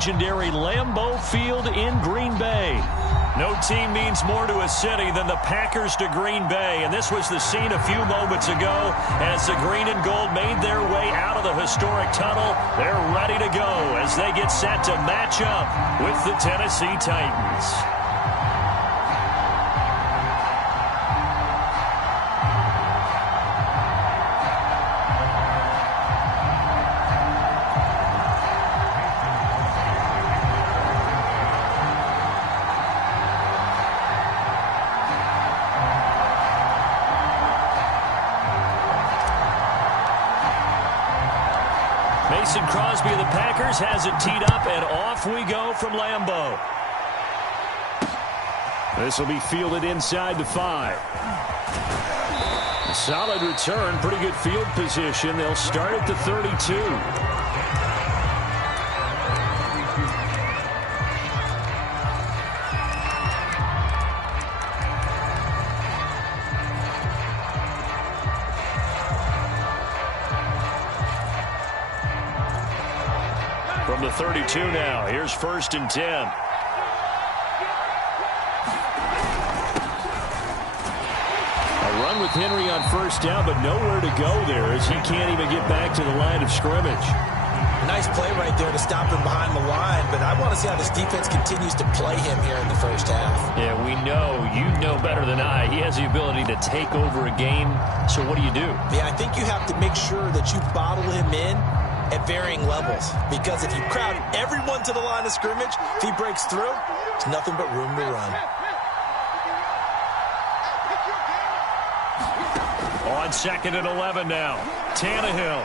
legendary Lambeau Field in Green Bay. No team means more to a city than the Packers to Green Bay, and this was the scene a few moments ago as the green and gold made their way out of the historic tunnel. They're ready to go as they get set to match up with the Tennessee Titans. Mason Crosby of the Packers has it teed up, and off we go from Lambeau. This will be fielded inside the 5. A solid return, pretty good field position. They'll start at the 32. From the 32 now, here's 1st and 10. A run with Henry on 1st down, but nowhere to go there as he can't even get back to the line of scrimmage. Nice play right there to stop him behind the line, but I want to see how this defense continues to play him here in the first half. Yeah, we know, you know better than I, he has the ability to take over a game, so what do you do? Yeah, I think you have to make sure that you bottle him in at varying levels, because if you crowd everyone to the line of scrimmage, if he breaks through, there's nothing but room to run. On 2nd and 11 now, Tannehill.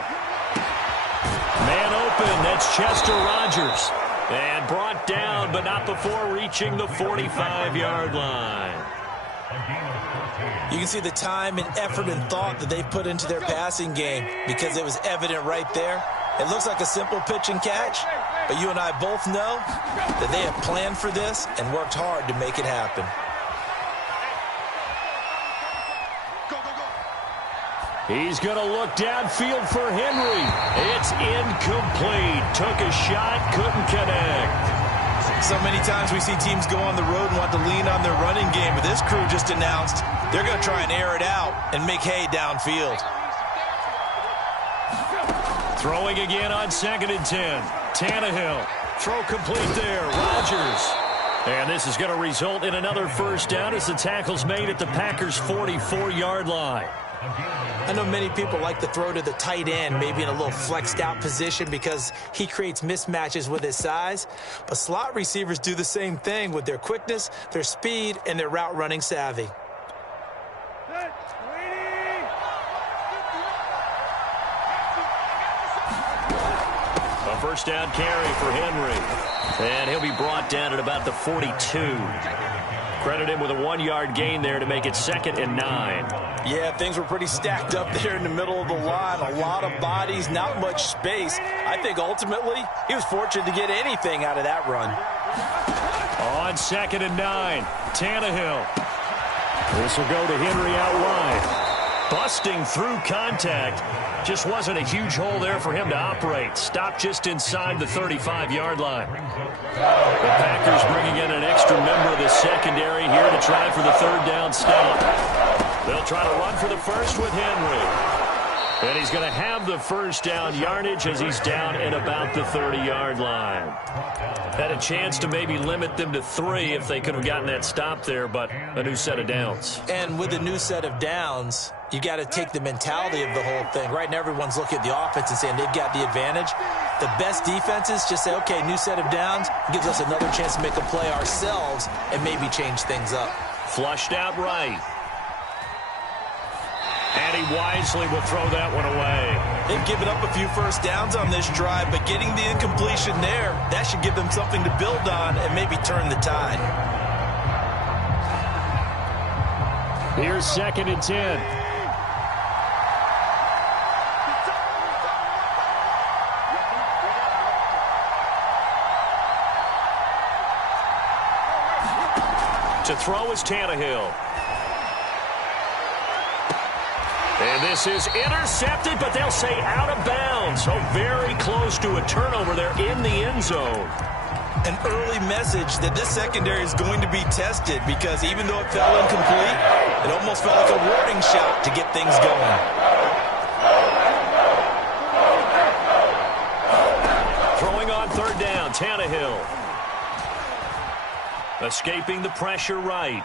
Man open, that's Chester Rogers. And brought down, but not before reaching the 45-yard line. You can see the time and effort and thought that they put into their passing game, because it was evident right there. It looks like a simple pitch and catch, but you and I both know that they have planned for this and worked hard to make it happen. He's going to look downfield for Henry. It's incomplete. Took a shot, couldn't connect. So many times we see teams go on the road and want to lean on their running game, but this crew just announced they're going to try and air it out and make hay downfield. Throwing again on 2nd and 10. Tannehill. Throw complete there. Rodgers. And this is going to result in another 1st down as the tackle's made at the Packers' 44-yard line. I know many people like to throw to the tight end, maybe in a little flexed out position because he creates mismatches with his size. But slot receivers do the same thing with their quickness, their speed, and their route running savvy. A 1st down carry for Henry. And he'll be brought down at about the 42. Credit him with a 1-yard gain there to make it 2nd and 9. Yeah, things were pretty stacked up there in the middle of the line. A lot of bodies, not much space. I think ultimately he was fortunate to get anything out of that run. On 2nd and 9, Tannehill. This will go to Henry out wide. Busting through contact. Just wasn't a huge hole there for him to operate. Stopped just inside the 35-yard line. The Packers bringing in an extra member of the secondary here to try for the 3rd down stop. They'll try to run for the first with Henry. And he's going to have the 1st down yardage as he's down at about the 30-yard line. Had a chance to maybe limit them to 3 if they could have gotten that stop there, but a new set of downs. And with a new set of downs, you got to take the mentality of the whole thing. Right now, everyone's looking at the offense and saying they've got the advantage. The best defenses just say, okay, new set of downs, gives us another chance to make a play ourselves and maybe change things up. Flushed out right. And he wisely will throw that one away. They've given up a few 1st downs on this drive, but getting the incompletion there, that should give them something to build on and maybe turn the tide. Here's 2nd and 10. To throw is Tannehill. And this is intercepted, but they'll say out of bounds. So very close to a turnover there in the end zone. An early message that this secondary is going to be tested, because even though it fell incomplete, it almost felt like a warning shot to get things going. Throwing on third down, Tannehill. Escaping the pressure right.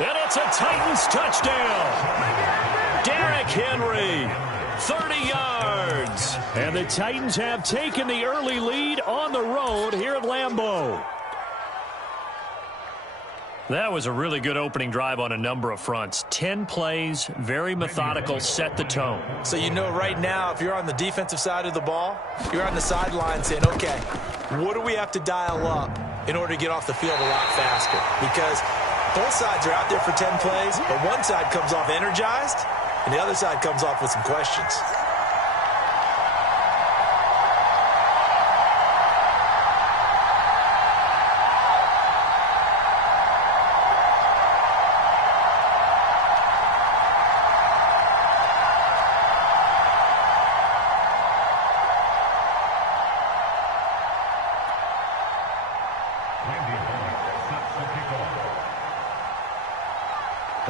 And it's a Titans touchdown. Derrick Henry, 30 yards. And the Titans have taken the early lead on the road here at Lambeau. That was a really good opening drive on a number of fronts. 10 plays, very methodical, set the tone. So you know right now, if you're on the defensive side of the ball, you're on the sideline saying, okay, what do we have to dial up in order to get off the field a lot faster? Because both sides are out there for 10 plays, but one side comes off energized, and the other side comes off with some questions.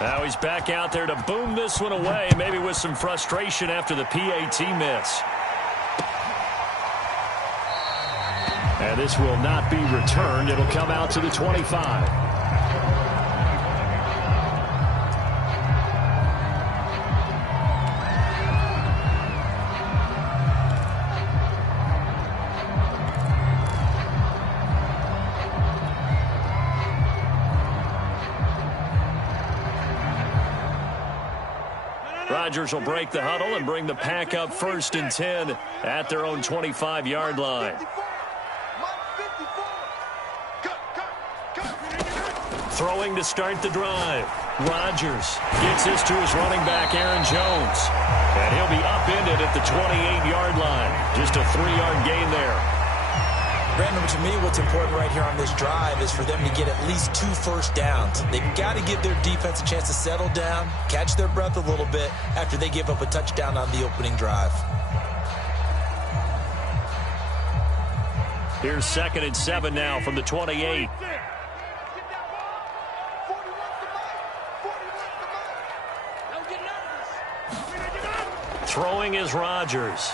Now he's back out there to boom this one away, maybe with some frustration after the PAT miss. And this will not be returned. It'll come out to the 25. Rodgers will break the huddle and bring the pack up 1st and 10 at their own 25-yard line. Throwing to start the drive. Rodgers gets this to his running back, Aaron Jones. And he'll be upended at the 28-yard line. Just a 3-yard gain there. Brandon, to me, what's important right here on this drive is for them to get at least 2 first downs. They've got to give their defense a chance to settle down, catch their breath a little bit after they give up a touchdown on the opening drive. Here's 2nd and 7 now from the 28. Throwing is Rodgers.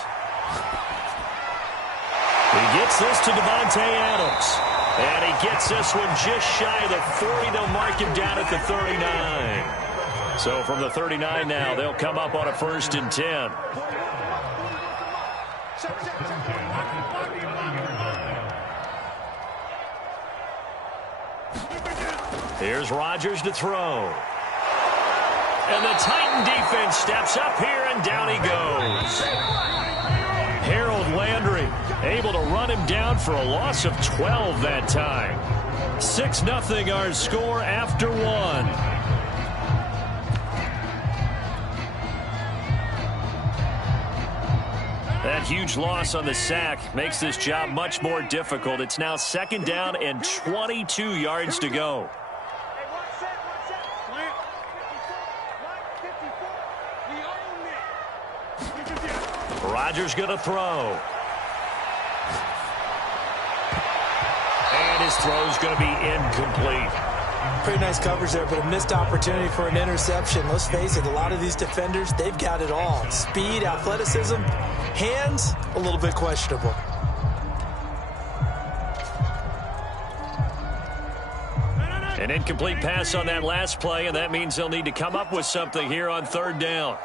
He gets this to Devontae Adams. And he gets this one just shy of the 40. They'll mark him down at the 39. So from the 39 now, they'll come up on a 1st and 10. Here's Rodgers to throw. And the Titan defense steps up here, and down he goes. Harold Landry able to run him down for a loss of 12 that time. 6-0 our score after 1. That huge loss on the sack makes this job much more difficult. It's now 2nd down and 22 yards to go. Rodgers going to throw. And his throw's going to be incomplete. Pretty nice coverage there, but a missed opportunity for an interception. Let's face it, a lot of these defenders, they've got it all. Speed, athleticism, hands, a little bit questionable. An incomplete pass on that last play, and that means they'll need to come up with something here on 3rd down.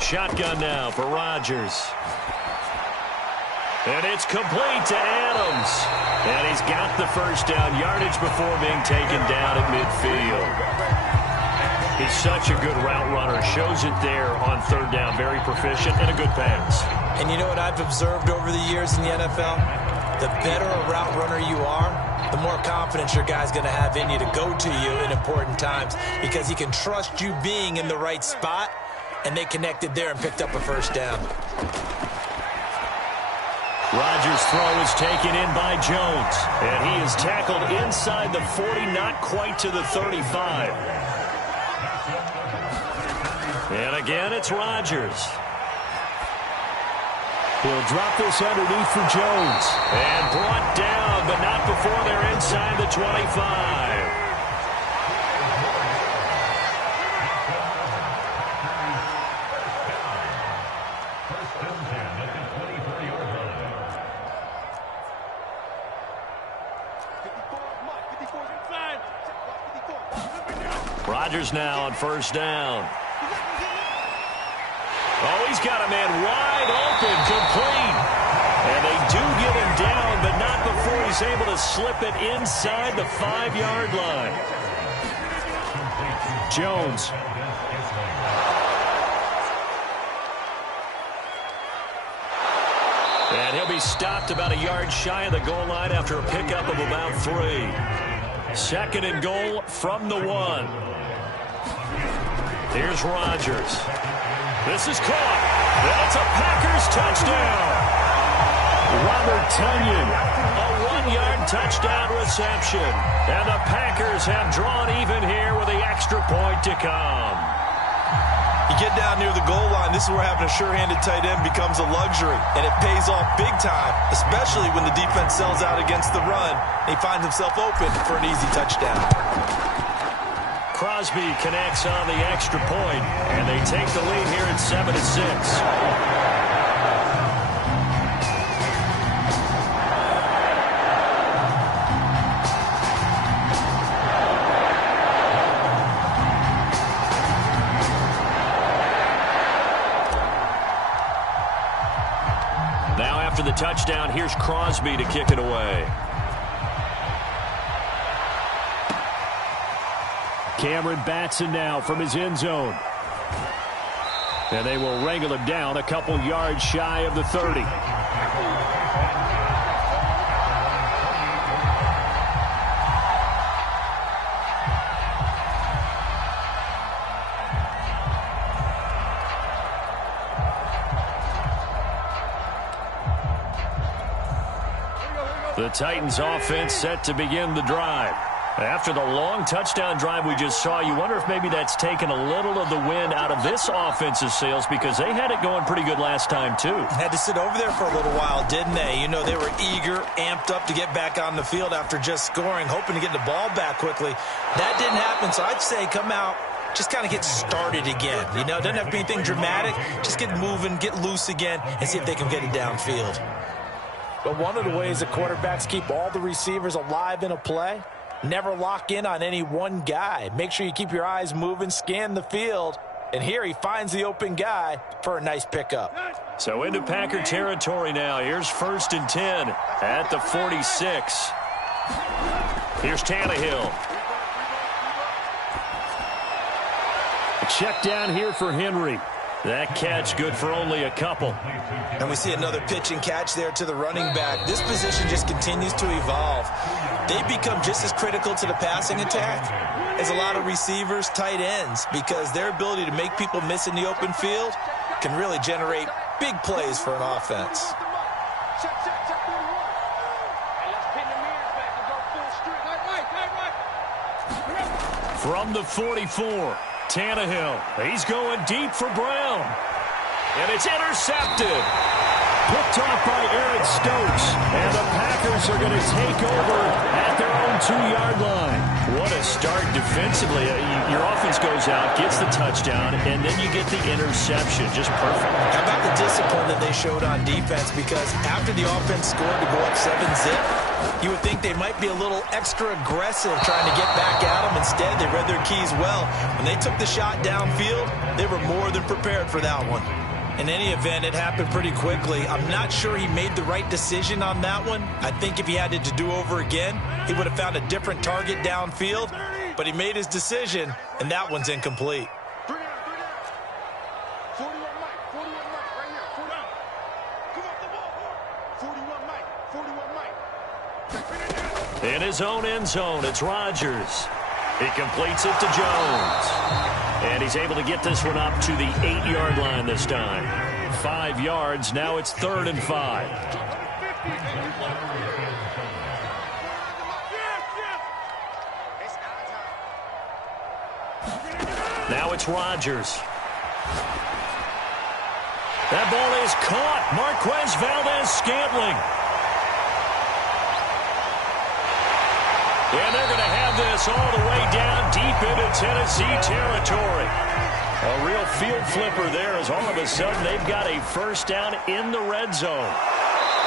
Shotgun now for Rodgers. And it's complete to Adams. And he's got the 1st down, yardage before being taken down at midfield. He's such a good route runner. Shows it there on 3rd down. Very proficient and a good pass. And you know what I've observed over the years in the NFL? The better a route runner you are, the more confidence your guy's going to have in you to go to you in important times, because he can trust you being in the right spot. And they connected there and picked up a 1st down. Rodgers' throw is taken in by Jones. And he is tackled inside the 40, not quite to the 35. And again, it's Rodgers. He'll drop this underneath for Jones. And brought down, but not before they're inside the 25. Rodgers now on first down. Oh, he's got a man wide open, complete. And they do get him down, but not before he's able to slip it inside the 5-yard line. Jones. And he'll be stopped about a yard shy of the goal line after a pickup of about 3. 2nd and goal from the 1. Here's Rodgers. This is caught. That's a Packers touchdown. Robert Tonyan, a 1-yard touchdown reception. And the Packers have drawn even here with the extra point to come. You get down near the goal line, this is where having a sure-handed tight end becomes a luxury. And it pays off big time, especially when the defense sells out against the run. He finds himself open for an easy touchdown. Crosby connects on the extra point, and they take the lead here at 7-6. Now after the touchdown, here's Crosby to kick it away. Cameron Batson now from his end zone. And they will wrangle him down a couple yards shy of the 30. The Titans offense set to begin the drive. After the long touchdown drive we just saw, you wonder if maybe that's taken a little of the wind out of this offensive sails, because they had it going pretty good last time, too. Had to sit over there for a little while, didn't they? You know, they were eager, amped up to get back on the field after just scoring, hoping to get the ball back quickly. That didn't happen, so I'd say come out, just kind of get started again. You know, it doesn't have to be anything dramatic. Just get moving, get loose again, and see if they can get it downfield. But one of the ways that quarterbacks keep all the receivers alive in a play, never lock in on any one guy. Make sure you keep your eyes moving, scan the field. And here he finds the open guy for a nice pickup. So into Packer territory now. Here's 1st and 10 at the 46. Here's Tannehill. A check down here for Henry. That catch good for only a couple. And we see another pitch and catch there to the running back. This position just continues to evolve. They become just as critical to the passing attack as a lot of receivers, tight ends, because their ability to make people miss in the open field can really generate big plays for an offense. From the 44, Tannehill. He's going deep for Brown. And it's intercepted. Picked off by Eric Stokes. And the Packers are going to take over at their own 2-yard line. What a start defensively. Your offense goes out, gets the touchdown, and then you get the interception. Just perfect. How about the discipline that they showed on defense? Because after the offense scored to go up 7-zip, you would think they might be a little extra aggressive trying to get back at them. Instead, they read their keys well. When they took the shot downfield, they were more than prepared for that one. In any event, it happened pretty quickly. I'm not sure he made the right decision on that one. I think if he had it to do over again, he would have found a different target downfield. But he made his decision, and that one's incomplete. In his own end zone, it's Rodgers. He completes it to Jones. And he's able to get this one up to the 8-yard line this time. 5 yards, now it's 3rd and 5. Now it's Rodgers. That ball is caught. Marquez Valdez-Scantling. And they're going to have this all the way down deep into Tennessee territory. A real field flipper there as all of a sudden they've got a first down in the red zone.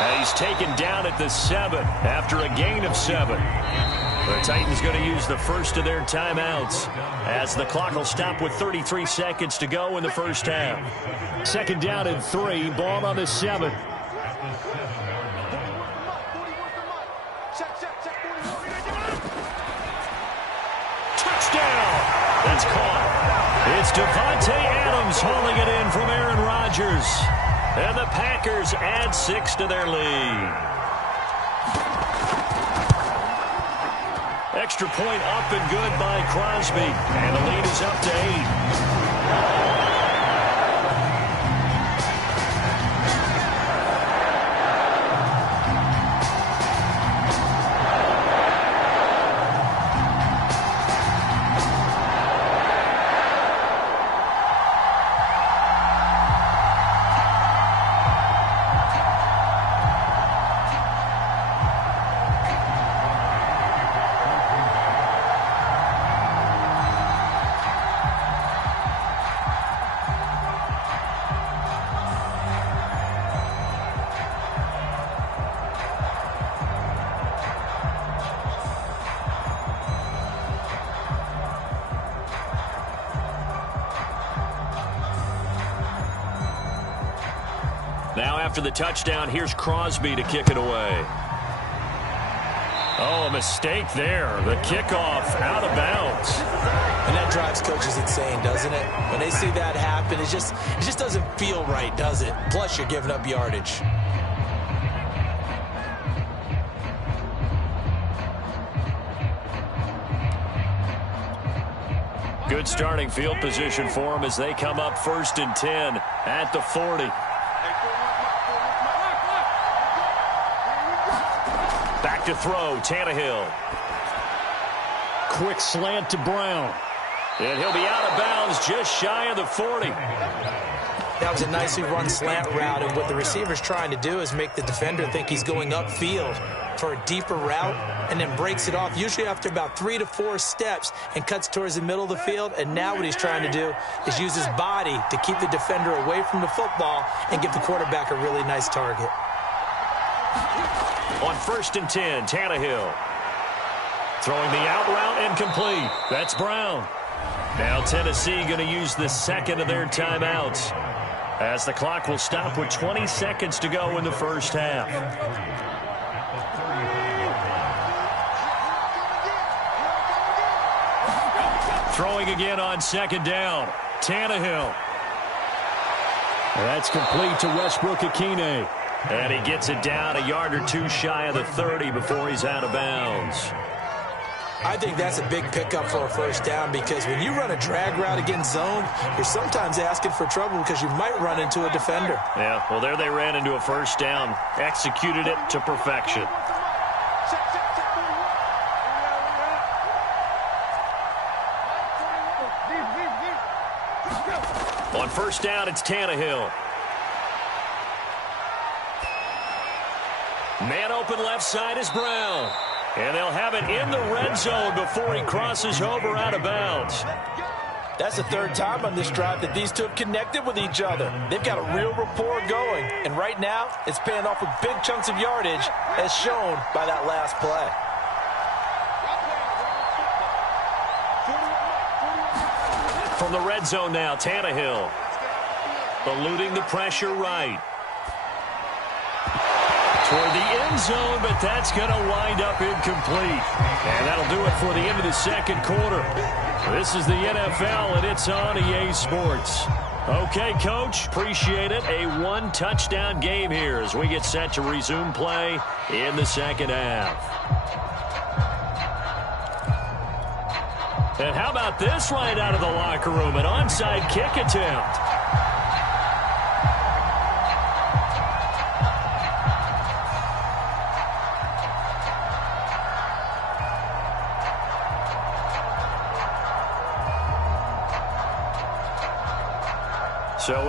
And he's taken down at the 7 after a gain of 7. The Titans going to use the first of their timeouts as the clock will stop with 33 seconds to go in the first half. Second down and 3, ball on the 7. Touchdown! That's caught. It's Devontae Adams hauling it in from Aaron Rodgers. And the Packers add 6 to their lead. Extra point up and good by Crosby. And the lead is up to 8. Now after the touchdown, here's Crosby to kick it away. Oh, a mistake there. The kickoff out of bounds. And that drives coaches insane, doesn't it? When they see that happen, it just doesn't feel right, does it? Plus, you're giving up yardage. Good starting field position for them as they come up 1st and 10 at the 40. Back to throw, Tannehill. Quick slant to Brown. And he'll be out of bounds just shy of the 40. That was a nicely run slant route, and what the receiver's trying to do is make the defender think he's going upfield for a deeper route and then breaks it off, usually after about 3 to 4 steps, and cuts towards the middle of the field. And now what he's trying to do is use his body to keep the defender away from the football and give the quarterback a really nice target. On 1st and 10, Tannehill. Throwing the out route incomplete. That's Brown. Now Tennessee going to use the second of their timeouts as the clock will stop with 20 seconds to go in the first half. Throwing again on 2nd down. Tannehill. That's complete to Westbrook-Ikhine. And he gets it down a yard or 2 shy of the 30 before he's out of bounds. I think that's a big pickup for a first down, because when you run a drag route against zone, you're sometimes asking for trouble because you might run into a defender. Yeah, well, there they ran into a first down. Executed it to perfection. On 1st down, it's Tannehill. Man open left side is Brown. And they'll have it in the red zone before he crosses over out of bounds. That's the 3rd time on this drive that these two have connected with each other. They've got a real rapport going. And right now, it's paying off with big chunks of yardage, as shown by that last play. From the red zone now, Tannehill. Eluding the pressure right. Toward the end zone, but that's going to wind up incomplete. And that'll do it for the end of the second quarter. This is the NFL, and it's on EA Sports. Okay, Coach, appreciate it. A 1-touchdown game here as we get set to resume play in the second half. And how about this right out of the locker room? An onside kick attempt.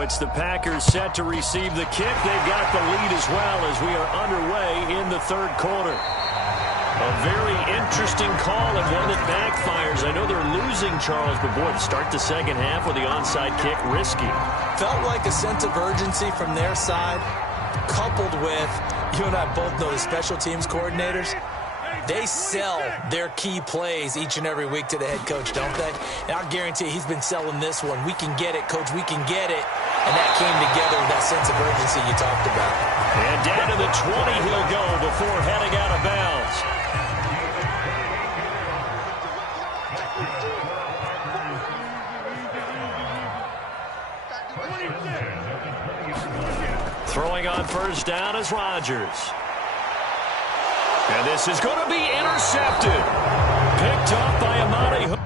it's the Packers set to receive the kick. They've got the lead as well as we are underway in the third quarter. A very interesting call and one that backfires. I know they're losing, Charles, but boy, to start the second half with the onside kick, risky. Felt like a sense of urgency from their side, coupled with, you and I both know the special teams coordinators, they sell their key plays each and every week to the head coach, don't they? And I guarantee he's been selling this one. We can get it, coach, we can get it. And that came together with that sense of urgency you talked about. And down to the 20 he'll go before heading out of bounds. Throwing on first down is Rodgers. And this is going to be intercepted. Picked off by Amani.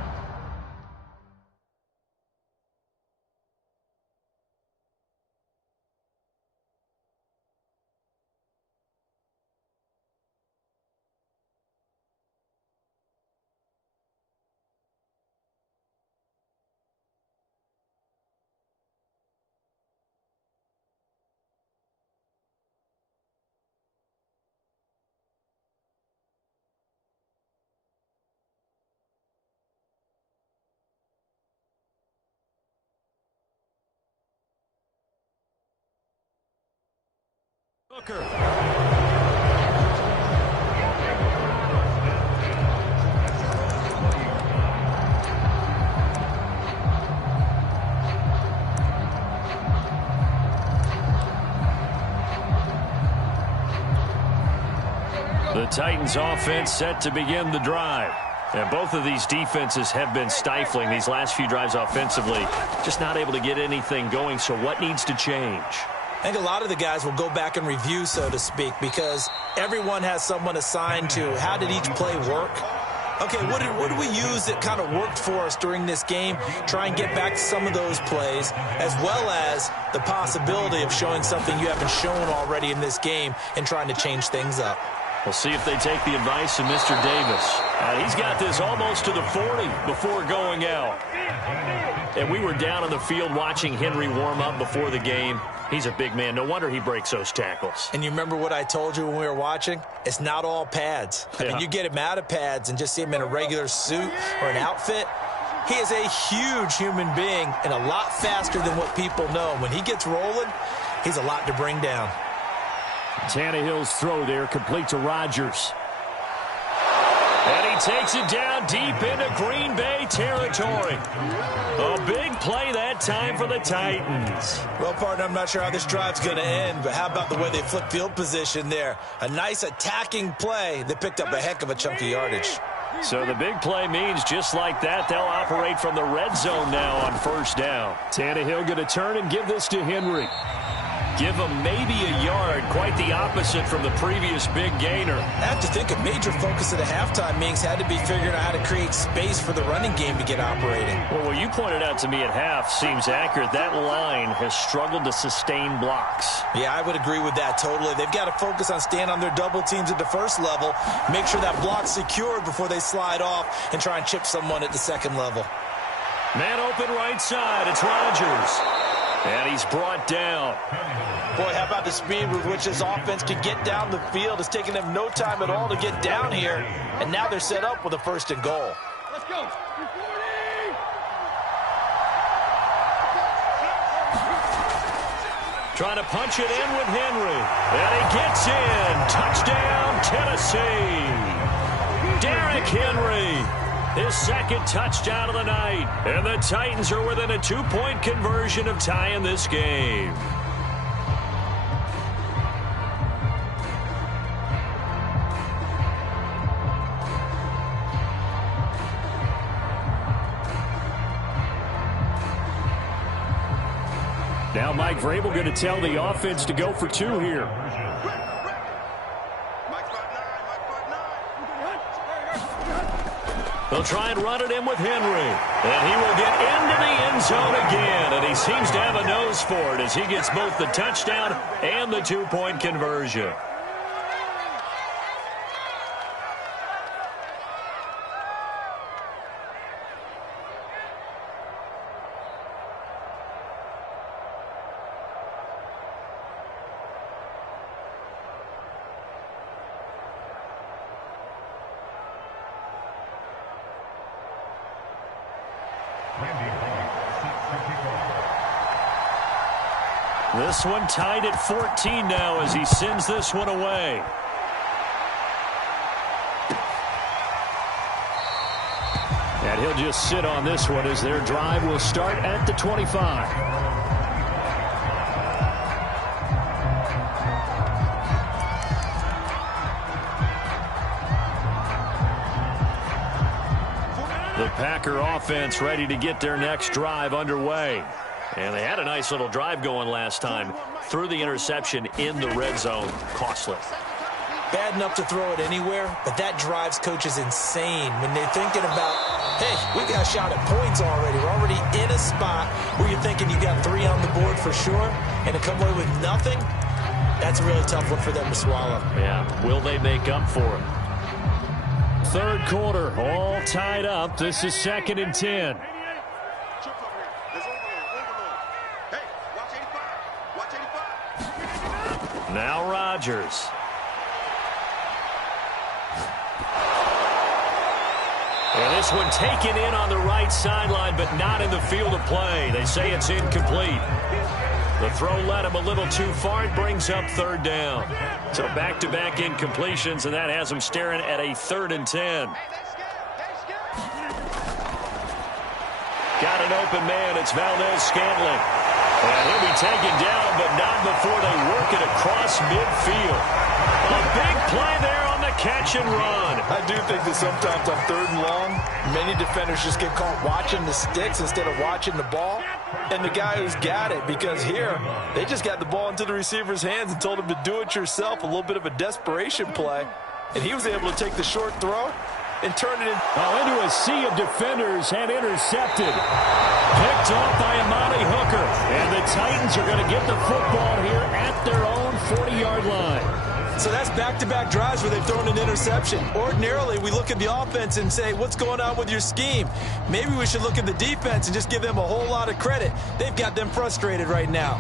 Hooker. The Titans offense set to begin the drive. And both of these defenses have been stifling these last few drives offensively. Just not able to get anything going. So what needs to change? I think a lot of the guys will go back and review, so to speak, because everyone has someone assigned to how did each play work. Okay, what do we use that kind of worked for us during this game? Try and get back to some of those plays, as well as the possibility of showing something you haven't shown already in this game and trying to change things up. We'll see if they take the advice of Mr. Davis. He's got this almost to the 40 before going out. And we were down on the field watching Henry warm up before the game. He's a big man. No wonder he breaks those tackles. And you remember what I told you when we were watching? It's not all pads. I mean, you get him out of pads and just see him in a regular suit or an outfit. He is a huge human being and a lot faster than what people know. When he gets rolling, he's a lot to bring down. Tannehill's throw there complete to Rodgers. And he takes it down deep into Green Bay territory. A big play that time for the Titans. Well, partner, I'm not sure how this drive's going to end, but how about the way they flip field position there? A nice attacking play that picked up a heck of a chunk of yardage. So the big play means just like that, they'll operate from the red zone now on first down. Tannehill going to turn and give this to Henry. Give him maybe a yard, quite the opposite from the previous big gainer. I have to think a major focus of the halftime meetings had to be figuring out how to create space for the running game to get operating. Well, what you pointed out to me at half seems accurate. That line has struggled to sustain blocks. Yeah, I would agree with that totally. They've got to focus on staying on their double teams at the first level, make sure that block's secured before they slide off and try and chip someone at the second level. Man open right side. It's Rodgers. And he's brought down. Boy, how about the speed with which this offense can get down the field? It's taken them no time at all to get down here. And now they're set up with a first and goal. Let's go. 40. Trying to punch it in with Henry. And he gets in. Touchdown, Tennessee. Derrick Henry. His second touchdown of the night. And the Titans are within a 2-point conversion of tying this game. Now Mike Vrabel going to tell the offense to go for two here. They'll try and run it in with Henry. And he will get into the end zone again. And he seems to have a nose for it as he gets both the touchdown and the 2-point conversion. This one tied at 14 now as he sends this one away. And he'll just sit on this one as their drive will start at the 25. The Packer offense ready to get their next drive underway. And they had a nice little drive going last time. Threw the interception in the red zone. Costly. Bad enough to throw it anywhere, but that drives coaches insane when they're thinking about, hey, we got a shot at points already. We're already in a spot where you're thinking you got 3 on the board for sure, and to come away with nothing, that's a really tough one for them to swallow. Yeah, will they make up for it? Third quarter, all tied up. This is 2nd and 10. Now Rodgers. And this one taken in on the right sideline, but not in the field of play. They say it's incomplete. The throw led him a little too far. It brings up 3rd down. So back-to-back incompletions, and that has him staring at a 3rd and 10. Got an open man. It's Valdez-Scantling. And he'll be taken down, but not before they work it across midfield. A big play there on the catch and run. I do think that sometimes on 3rd and long, many defenders just get caught watching the sticks instead of watching the ball. And the guy who's got it, because here, they just got the ball into the receiver's hands and told him to do it yourself, a little bit of a desperation play. And he was able to take the short throw and turn it into a sea of defenders and intercepted. Picked off by Amani Hooker. And the Titans are going to get the football here at their own 40-yard line. So that's back-to-back drives where they've thrown an interception. Ordinarily, we look at the offense and say, what's going on with your scheme? Maybe we should look at the defense and just give them a whole lot of credit. They've got them frustrated right now.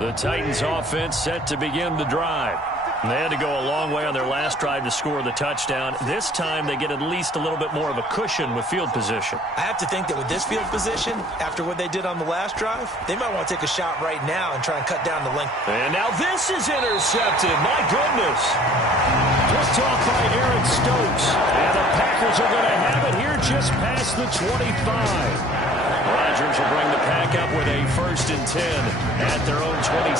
The Titans offense set to begin the drive. They had to go a long way on their last drive to score the touchdown. This time they get at least a little bit more of a cushion with field position. I have to think that with this field position, after what they did on the last drive, they might want to take a shot right now and try and cut down the length. And now this is intercepted. My goodness. Just off by Aaron Stokes. And the Packers are going to have it here just past the 25. Rodgers will bring the Pack up with a 1st and 10 at their own 26.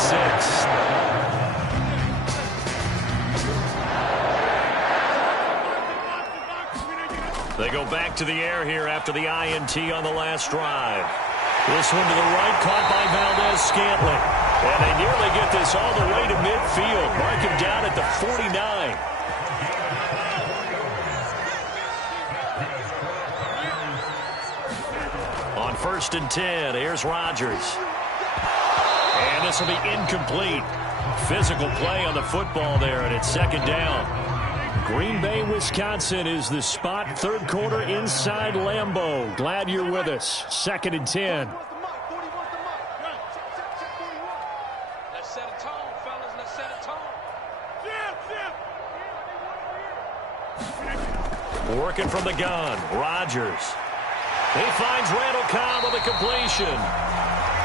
They go back to the air here after the INT on the last drive. This one to the right, caught by Valdez-Scantling. And they nearly get this all the way to midfield. Mark him down at the 49. On 1st and 10, here's Rodgers. And this will be incomplete. Physical play on the football there, and it's 2nd down. Green Bay, Wisconsin is the spot. 3rd quarter inside Lambeau. Glad you're with us. 2nd and 10. Let's set a tone, fellas. Let's set a tone. Working from the gun. Rodgers. He finds Randall Cobb with a completion.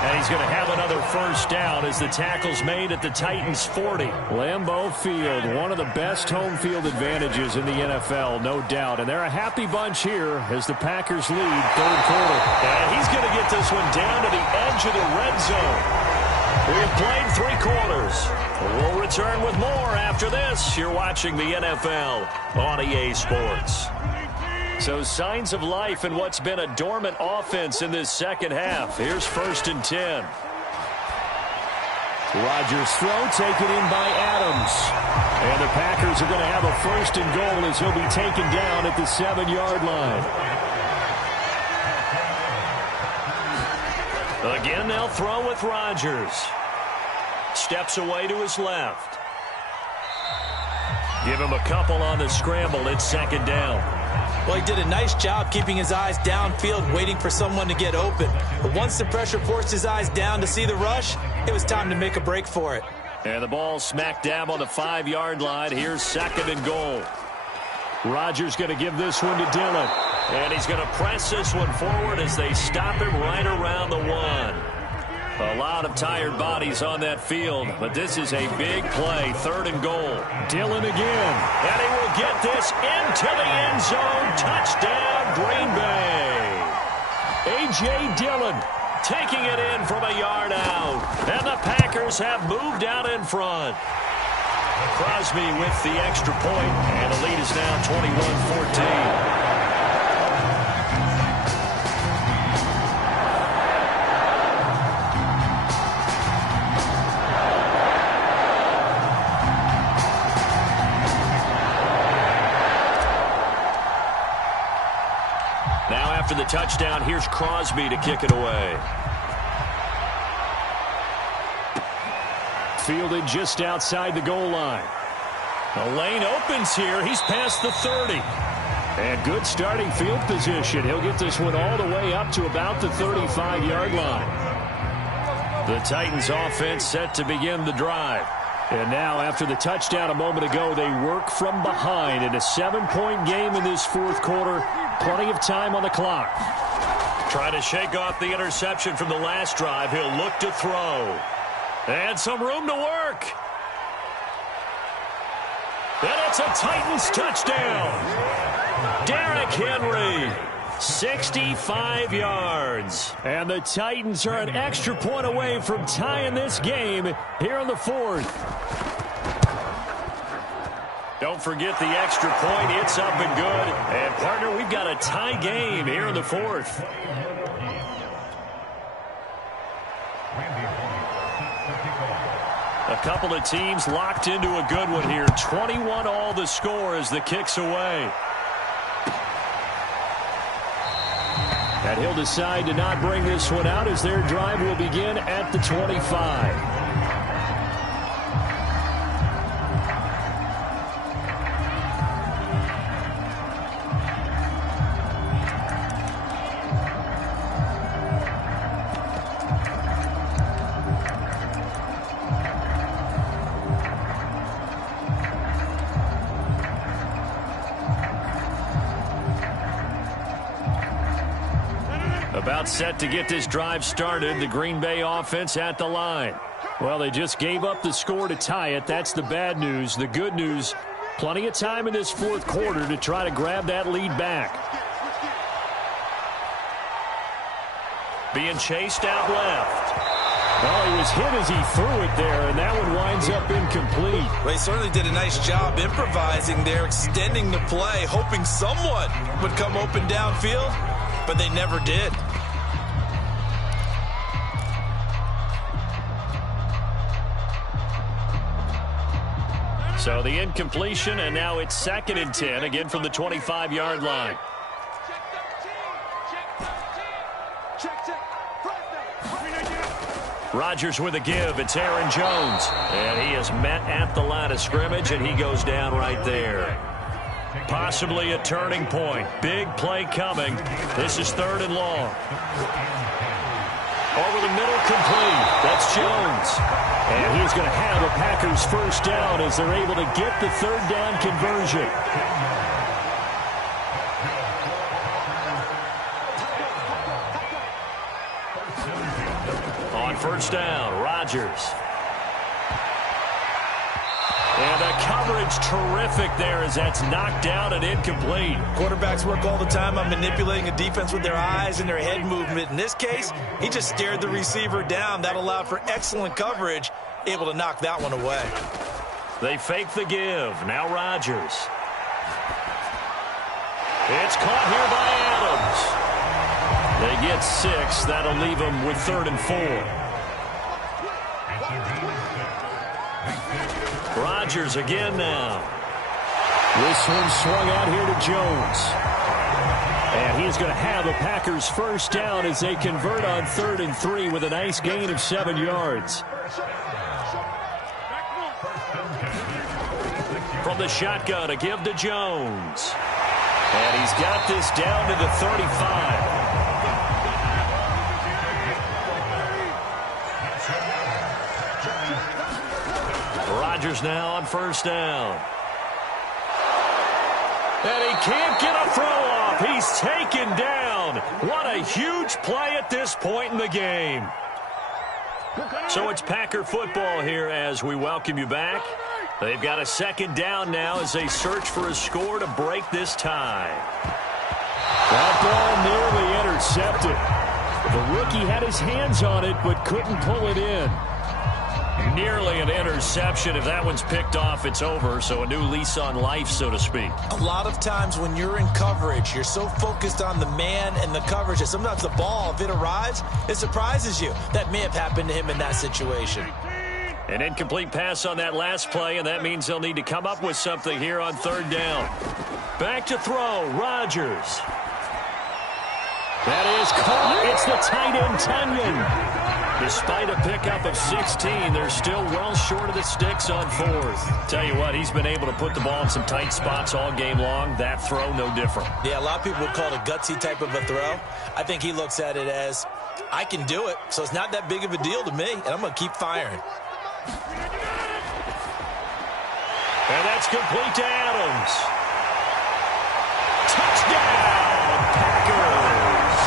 And he's going to have another 1st down as the tackle's made at the Titans' 40. Lambeau Field, one of the best home field advantages in the NFL, no doubt. And they're a happy bunch here as the Packers lead 3rd quarter. And he's going to get this one down to the edge of the red zone. We've played 3 quarters. We'll return with more after this. You're watching the NFL on EA Sports. So signs of life in what's been a dormant offense in this 2nd half. Here's 1st and 10. Rodgers' throw taken in by Adams. And the Packers are going to have a 1st and goal as he'll be taken down at the 7-yard line. Again, they'll throw with Rodgers. Steps away to his left. Give him a couple on the scramble. It's 2nd down. Well, he did a nice job keeping his eyes downfield, waiting for someone to get open. But once the pressure forced his eyes down to see the rush, it was time to make a break for it. And the ball smack dab on the 5-yard line. Here's 2nd and goal. Rodgers going to give this one to Dillon. And he's going to press this one forward as they stop him right around the 1. A lot of tired bodies on that field, but this is a big play, 3rd and goal. Dillon again, and he will get this into the end zone. Touchdown, Green Bay. A.J. Dillon taking it in from a yard out, and the Packers have moved out in front. Crosby with the extra point, and the lead is now 21-14. After the touchdown, here's Crosby to kick it away. Fielded just outside the goal line. The lane opens here. He's past the 30. And good starting field position. He'll get this one all the way up to about the 35-yard line. The Titans offense set to begin the drive. And now, after the touchdown a moment ago, they work from behind in a 7-point game in this 4th quarter. Plenty of time on the clock. Trying to shake off the interception from the last drive. He'll look to throw. And some room to work. And it's a Titans touchdown. Derrick Henry, 65 yards. And the Titans are an extra point away from tying this game here in the 4th. Don't forget the extra point. It's up and good. And, partner, we've got a tie game here in the 4th. A couple of teams locked into a good one here. 21 all the score as the kick's away. And he'll decide to not bring this one out as their drive will begin at the 25. About set to get this drive started. The Green Bay offense at the line. Well, they just gave up the score to tie it. That's the bad news. The good news, plenty of time in this 4th quarter to try to grab that lead back. Being chased out left. Well, he was hit as he threw it there, and that one winds up incomplete. Well, he certainly did a nice job improvising there, extending the play, hoping someone would come open downfield, but they never did. So the incompletion, and now it's 2nd and 10, again from the 25-yard line. Rodgers with a give. It's Aaron Jones. And he is met at the line of scrimmage, and he goes down right there. Possibly a turning point. Big play coming. This is 3rd and long. Over the middle, complete. That's Jones. And he's going to have a Packers first down as they're able to get the 3rd down conversion. On first down, Rodgers. And the coverage terrific there as that's knocked down and incomplete. Quarterbacks work all the time on manipulating a defense with their eyes and their head movement. In this case, he just stared the receiver down. That allowed for excellent coverage, able to knock that one away. They fake the give. Now Rodgers. It's caught here by Adams. They get 6. That'll leave them with 3rd and 4. Rodgers again now. This one swung out here to Jones. And he's going to have a Packers first down as they convert on 3rd and 3 with a nice gain of 7 yards. From the shotgun, a give to Jones. And he's got this down to the 35. Rodgers now on first down. And he can't get a throw off. He's taken down. What a huge play at this point in the game. So it's Packer football here as we welcome you back. They've got a second down now as they search for a score to break this tie. That ball nearly intercepted. The rookie had his hands on it but couldn't pull it in. Nearly an interception. If that one's picked off, it's over. So a new lease on life, so to speak. A lot of times when you're in coverage, you're so focused on the man and the coverage that sometimes the ball, if it arrives, it surprises you. That may have happened to him in that situation. An incomplete pass on that last play, and that means they'll need to come up with something here on third down. Back to throw, Rodgers. That is caught. It's the tight end, Tunyon. Despite a pickup of 16, they're still well short of the sticks on fourth. Tell you what, he's been able to put the ball in some tight spots all game long. That throw, no different. Yeah, a lot of people would call it a gutsy type of a throw. I think he looks at it as, I can do it, so it's not that big of a deal to me, and I'm going to keep firing. And that's complete to Adams. Touchdown, Packers.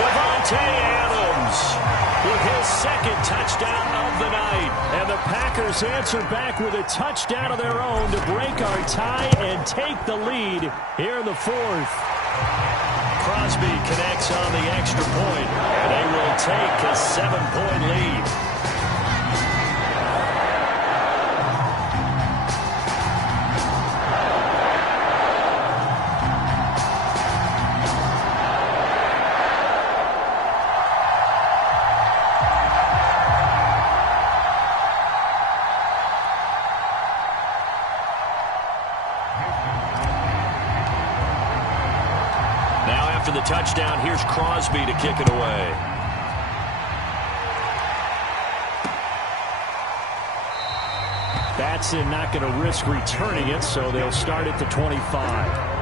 Davante Adams with his second touchdown of the night. And the Packers answer back with a touchdown of their own to break our tie and take the lead here in the fourth. Crosby connects on the extra point, and they will take a 7-point lead. After the touchdown, here's Crosby to kick it away. Batson not going to risk returning it, so they'll start at the 25.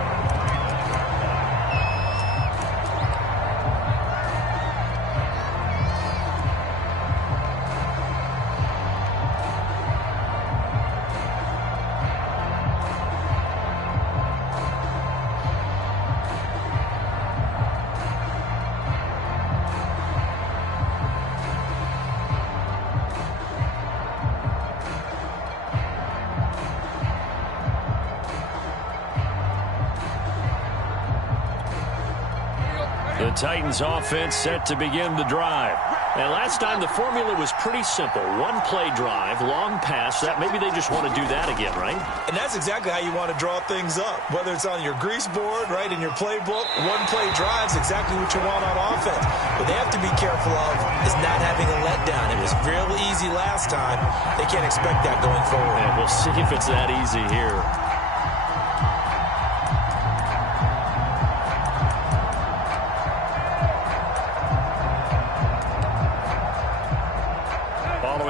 The Titans offense set to begin the drive. And last time the formula was pretty simple. One play drive, long pass. That maybe they just want to do that again, right? And that's exactly how you want to draw things up. Whether it's on your grease board, right, in your playbook, one play drive is exactly what you want on offense. What they have to be careful of is not having a letdown. It was real easy last time. They can't expect that going forward. And we'll see if it's that easy here.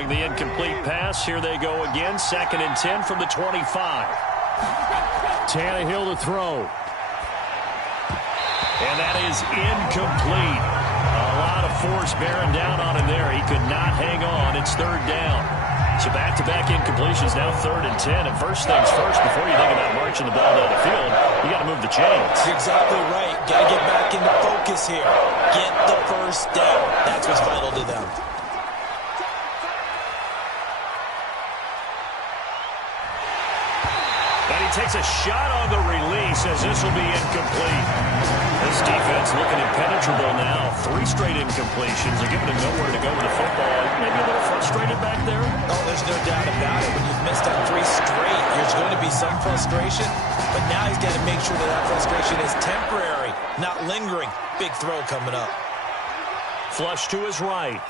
The incomplete pass. Here they go again. 2nd and 10 from the 25. Tannehill to throw. And that is incomplete. A lot of force bearing down on him there. He could not hang on. It's third down. So back-to-back incompletions, now 3rd and 10. And first things first, before you think about marching the ball down the field, you got to move the chains. You're exactly right. Got to get back into focus here. Get the first down. That's what's vital to them. Takes a shot on the release as this will be incomplete. This defense looking impenetrable now. 3 straight incompletions. They're giving him nowhere to go with the football. Maybe a little frustrated back there. Oh, there's no doubt about it. When you've missed on 3 straight, there's going to be some frustration. But now he's got to make sure that frustration is temporary, not lingering. Big throw coming up. Flush to his right.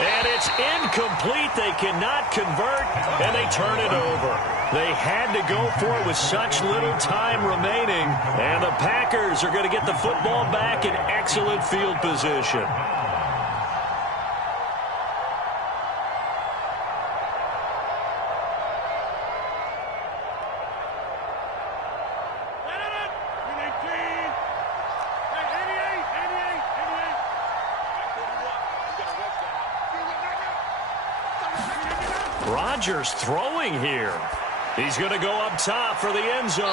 And it's incomplete. They cannot convert, and they turn it over. They had to go for it with such little time remaining, and the Packers are going to get the football back in excellent field position. Rodgers throwing here. He's going to go up top for the end zone.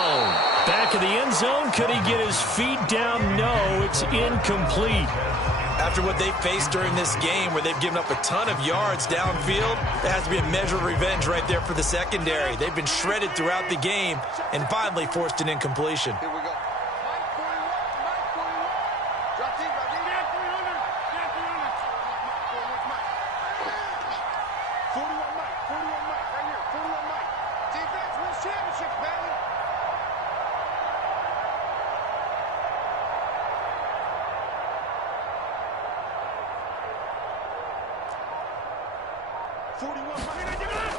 Back of the end zone. Could he get his feet down? No, it's incomplete. After what they faced during this game where they've given up a ton of yards downfield, there has to be a measure of revenge right there for the secondary. They've been shredded throughout the game and finally forced an incompletion. Here we go.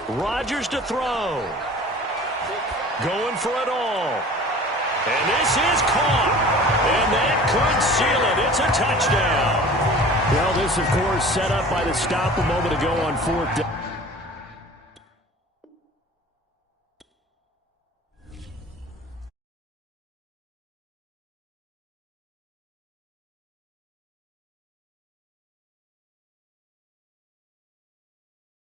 Rodgers to throw. Going for it all. And this is caught. And that could seal it. It's a touchdown. Well, this, of course, set up by the stop a moment ago on 4th down.